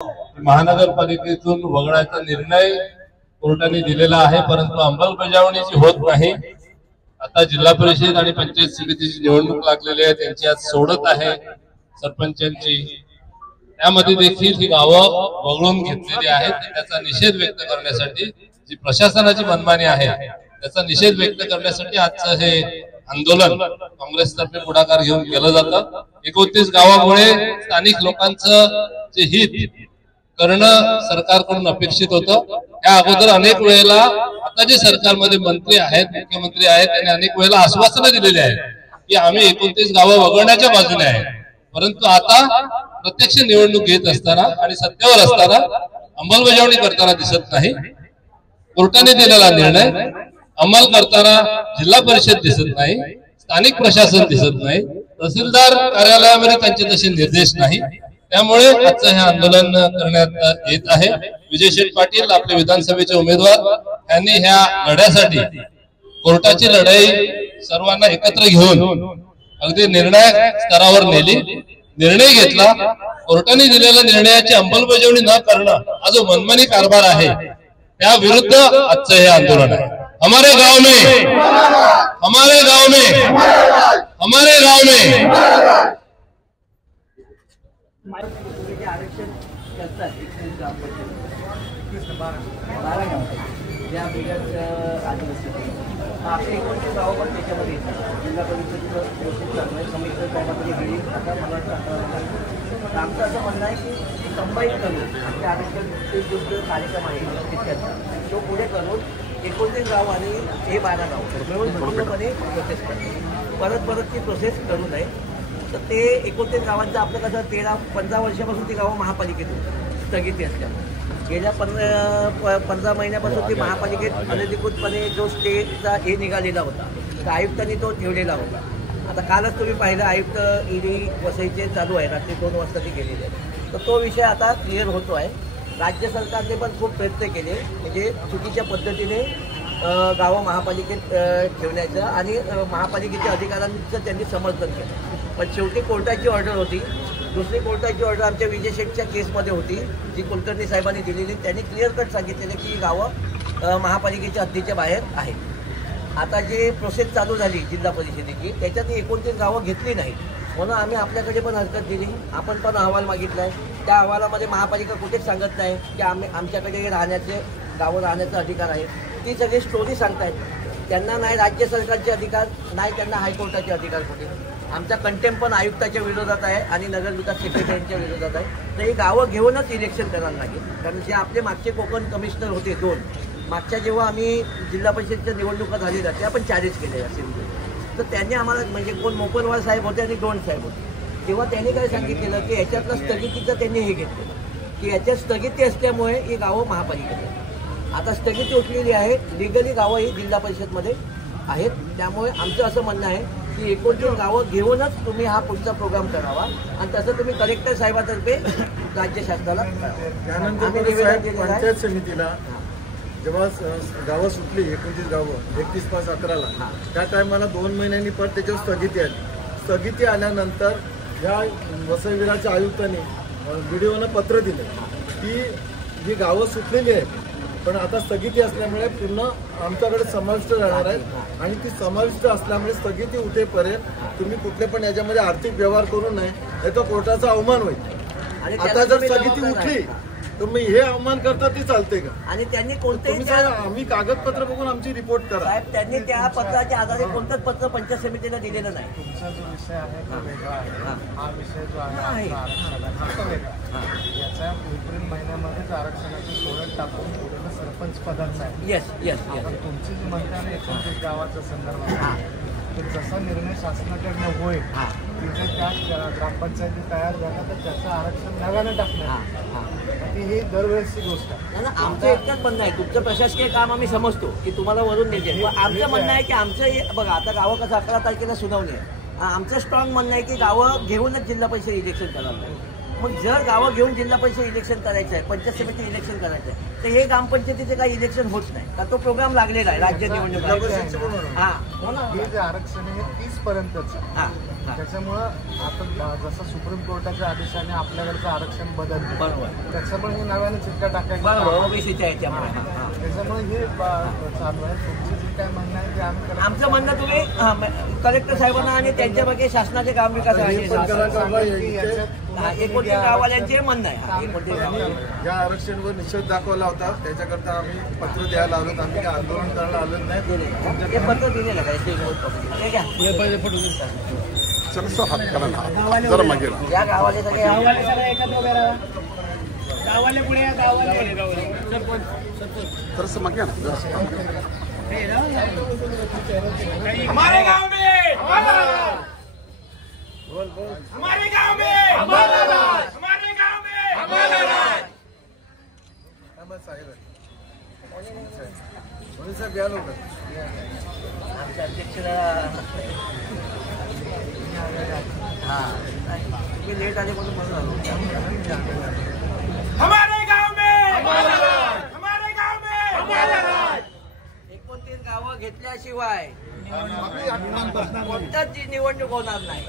महानगरपालिकेतून वगळायचा निर्णय कोर्टाने दिलेला आहे, परंतु अंमलबजावणीची होत नाही। आता जिल्हा परिषद आणि पंचायत समितीची निवडणूक लागलेली आहे, त्यांची आज सोडत आहे सरपंचांची। त्यामध्ये देखील ही गावं वगळून घेतलेली आहेत। त्याचा निषेध व्यक्त करण्यासाठी जी प्रशासनाची मनमानी आहे त्याचा निषेध व्यक्त करण्यासाठी आजचं हे आंदोलन काँग्रेसतर्फे पुढाकार घेऊन केलं जातं। 29 गावामुळे स्थानिक लोकांचं जे हित करणं सरकारकडून अपेक्षित होतं। या अगोदर अनेक वेळेला आता जे सरकारमध्ये मंत्री आहेत, मुख्यमंत्री आहेत, त्यांनी अनेक वेळेला आश्वासनं दिलेली आहेत की आम्ही 29 गावं वगळण्याच्या बाजूने आहे, परंतु आता प्रत्यक्ष निवडणूक घेत असताना आणि सत्तेवर असताना अंमलबजावणी करताना दिसत नाही। कोर्टाने दिलेला निर्णय अंमल करताना जिल्हा परिषद दिसत नाही, स्थानिक प्रशासन दिसत नाही, तहसीलदार कार्यालयामध्ये त्यांचे तसे निर्देश नाही। त्यामुळे आजचं हे आंदोलन करण्यात येत आहे। विजय शेठ पाटील आपले विधानसभेचे उमेदवार यांनी ह्या लढ्यासाठी कोर्टाची लढाई सर्वांना एकत्र घेऊन अगदी निर्णायक स्तरावर नेली, निर्णय घेतला। कोर्टाने दिलेल्या निर्णयाची अंमलबजावणी न करणं हा जो मनमानी कारभार आहे त्या विरुद्ध आजचं हे आंदोलन आहे। हमारे गांव में, हमारे गांव में, हमारे गांव में आरक्षण करतात 12 ज्या बिगट आदिवासी आपले 29 गावं पण त्याच्यामध्ये येतात। जिल्हा परिषदेचं प्रोसेस चालू आहे, समिती त्यामध्ये गेली। आता मला वाटतं आमचं असं म्हणणं आहे की कंबाईन करून आपल्या आरक्षणचे जो कार्यक्रम आहे तितक्याचा तो पुढे करून 29 गाव आणि हे 12 गाव मिळून पूर्णपणे प्रोसेस करते। परत ती प्रोसेस करू नये। तर ते 29 गावांचं आपलं कसं 13-15 वर्षापासून ती गावं महापालिकेतून स्थगिती असल्यामुळे गेल्या 15 महिन्यापासून ती महापालिकेत अनधिकृतपणे जो स्टेटचा हे निघालेला होता तर आयुक्तांनी तो ठेवलेला होता। आता कालच तुम्ही पाहिलं आयुक्त ईडी वसईचे चालू आहे, रात्री 2 वाजता ती गेलेली आहे। तर तो विषय आता क्लिअर होतो आहे। राज्य सरकारने पण खूप प्रयत्न केले, म्हणजे चुकीच्या पद्धतीने गावं महापालिकेत ठेवण्याचं आणि महापालिकेच्या अधिकाऱ्यांचं त्यांनी समर्थन केलं। पण शेवटी कोर्टाची ऑर्डर होती, दुसरी कोर्टाची ऑर्डर आमच्या विजय शेठच्या केसमध्ये होती जी कुलकर्णी साहेबांनी दिलेली। त्यांनी क्लिअर कट सांगितलेलं की ही गावं महापालिकेच्या हद्दीच्या बाहेर आहेत। आता जे प्रोसेस चालू झाली जिल्हा परिषदेची त्याच्यात 29 गावं घेतली नाही, म्हणून आम्ही आपल्याकडे पण हरकत दिली। आपण पण अहवाल मागितला आहे। त्या अहवालामध्ये महापालिका कुठेच सांगत नाही की आमच्याकडे राहण्याचे गावं राहण्याचा अधिकार आहे। ती सगळी स्टोरी सांगतायत। त्यांना नाही राज्य सरकारचे अधिकार, नाही त्यांना हायकोर्टाचे अधिकार कुठे। आमचा कंटेम्प पण आयुक्ताच्या विरोधात आहे आणि नगरविकास सेक्रेटरीच्या विरोधात आहे। तर ही गावं घेऊनच इलेक्शन करायला लागेल, कारण जे आपले मागचे कोकण कमिशनर होते 2 मागच्या जेव्हा आम्ही जिल्हा परिषदेच्या निवडणुका झालेल्या त्या पण चॅलेंज केल्या असेल, तर त्यांनी आम्हाला म्हणजे कोण मोपलवार साहेब होते आणि 2 साहेब होते, तेव्हा त्यांनी काय सांगितलेलं की याच्यातलं स्थगितीचं त्यांनी हे घेतलेलं की याच्यात स्थगिती असल्यामुळे ही गावं महापालिकेत आता स्थगिती उठलेली आहे। लिगली गावं ही जिल्हा परिषदमध्ये आहेत। त्यामुळे आमचं असं म्हणणं आहे की 29 गावं घेऊनच तुम्ही हा पुढचा प्रोग्राम करावा आणि तसं तुम्ही कलेक्टर साहेबातर्फे राज्य शासनाला त्यानंतर पंचायत समितीला जेव्हा गावं सुटली 29 गावं 31/5/11 त्या टायमाला 2 महिन्यांनी परत त्याच्यावर स्थगिती आली। स्थगिती आल्यानंतर या वसईविराच्या आयुक्तांनी व्हिडिओनं पत्र दिलं की ही गावं सुटलेली आहेत पण आता स्थगिती असल्यामुळे पूर्ण आमच्याकडे समाविष्ट राहणार आहेत आणि ती समाविष्ट असल्यामुळे स्थगिती उठेपर्यंत तुम्ही कुठले पण याच्यामध्ये आर्थिक व्यवहार करू नये, नाही तर कोर्टाचा अवमान होईल। आता जर स्थगिती उठली तुम्ही हे अवमान करता ती चालते का? आणि त्यांनी कोणतेही आम्ही कागदपत्र बघून आमची रिपोर्ट करा साहेब, त्यांनी त्या पत्राच्या आधारे कोणतंच पत्र पंचायत समितीला दिलेलं नाही। तुमचा जो विषय आहे तो वेगळा आहे, हा विषय जो आहे आरक्षणाचा वेगळा। याच्या एप्रिल महिन्यामध्येच आरक्षणाची सोडत टाकून पुढे सरपंच पदाचा आहे। येस पण तुमची जी म्हणते आहे 29 गावाचा संदर्भ तर जसा निर्णय शासनाकडनं होईल तिथे त्या ग्रामपंचायती तयार झाल्या तर त्याचं आरक्षण नव्यानं टाकणार ही दरवेळेसची गोष्ट आहे। आमचं एकच म्हणणं आहे, तुमचं प्रशासकीय काम आम्ही समजतो की तुम्हाला वरून देते, पण आमचं म्हणणं आहे की आमचं बघा आता गावं कसं 11 तारखेला सुनावणी आहे। आमचं स्ट्रॉंग म्हणणं आहे की गावं घेऊनच जिल्हा परिषद इलेक्शन करायला लागेल। मग जर गावं घेऊन जिल्हा परिषद इलेक्शन करायचं आहे, पंचायत समिती इलेक्शन करायचं आहे, तर हे ग्रामपंचायतीचे काही इलेक्शन होत नाही का? तो प्रोग्राम लागलेला आहे राज्य निवडणूक। हे जे आरक्षण आहे 30 पर्यंतच त्याच्यामुळं आता जसं सुप्रीम कोर्टाच्या आदेशाने आपल्याकडचं आरक्षण बदललं, बरोबर त्याच्यामुळे हे नव्याने चिठ्ठ्या टाकायची बरोबर ओबीसीच्या याच्यामुळे त्याच्यामुळे हे चालू आहे. तुमची जी काय म्हणणं आहे ते आम्ही करतो. आमचं म्हणणं तुम्ही कलेक्टर साहेबांना आणि त्यांच्या बाकी शासनाचे काम विकास आहे 29 गाववाल्यांचे म्हणणं आहे. 29 गाववाले या आरक्षणवर निषेध दाखवला होता, त्याच्याकरता आम्ही पत्र द्यायला आलो. आम्ही काय आंदोलन करायला आलो नाही. ते पत्र दिलेलं काय ते घ्या. जरा मागे या गावाले सगळे गावाले पुढे या गावाले जरासं मागे ना. हमारे गांव में हमारे गांव में हमारे गांव में साहेब या लोक आमच्या अध्यक्षला हा तुम्ही लेट आले म्हणून म्हणून आलो. हमारे गांव में हमारे गांव में 29 गावं घेतल्याशिवाय कोणत्याच निवडणूक होणार नाही.